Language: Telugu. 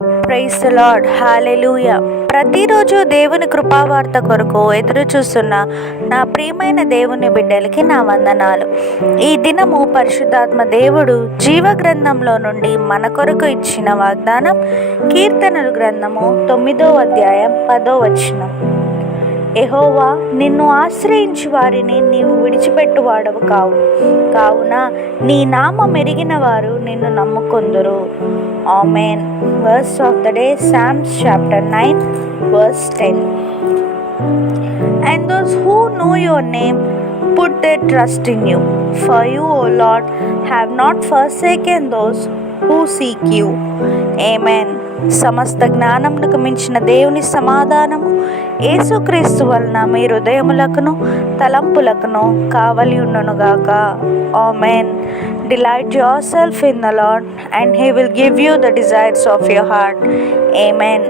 Praise the lord. హల్లెలూయా. ప్రతిరోజు దేవుని కృపావార్త కొరకు ఎదురు చూస్తున్న నా ప్రియమైన దేవుని బిడ్డలకి నా వందనాలు. ఈ దినము పరిశుద్ధాత్మ దేవుడు జీవ గ్రంథంలో నుండి మన కొరకు ఇచ్చిన వాగ్దానం కీర్తనల గ్రంథము 9వ అధ్యాయం 10వ వచనం. యెహోవా, నిన్ను ఆశ్రయించు వారిని నీవు విడిచిపెట్టువాడవు కావున నీ నామం ఎరిగిన వారు నిన్ను నమ్ముకొందురు. Amen. Verse of the day, Psalms chapter 9 verse 10. And those who know your name put their trust in you. For you, O Lord, have not forsaken those who seek you. Amen. సమస్త జ్ఞానమునకు మించిన దేవుని సమాధానము యేసుక్రీస్తు వలన మీ హృదయములకును తలంపులకును కావలి ఉండునుగాక. ఆమేన్. Delight yourself in the Lord and He will give you the desires of your heart. Amen.